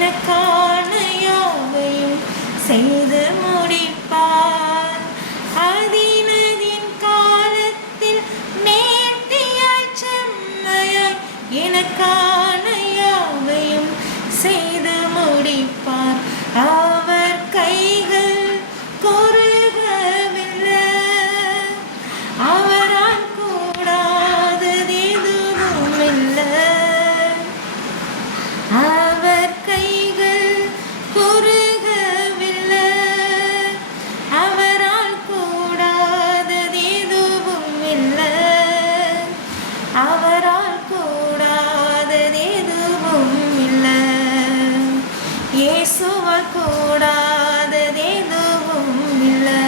எனக்கான யாவையும் செய்து முடிப்பார். அதினதின் காலத்தில் நேர்த்தியாய் செம்மையாய் எனக்கான யாவையும் செய்து முடிப்பார். அவர் கைகள் குறுகவில்லை, அவரால் கூடாதது எதுவும் இல்லை. அவர் கைகள் குறுகவில்லை, அவரால் கூடாதது எதுவும் இல்லை. அவரால் கூடாதது எதுவும் இல்லை. இயேசுவால் கூடாதது எதுவும் இல்லை.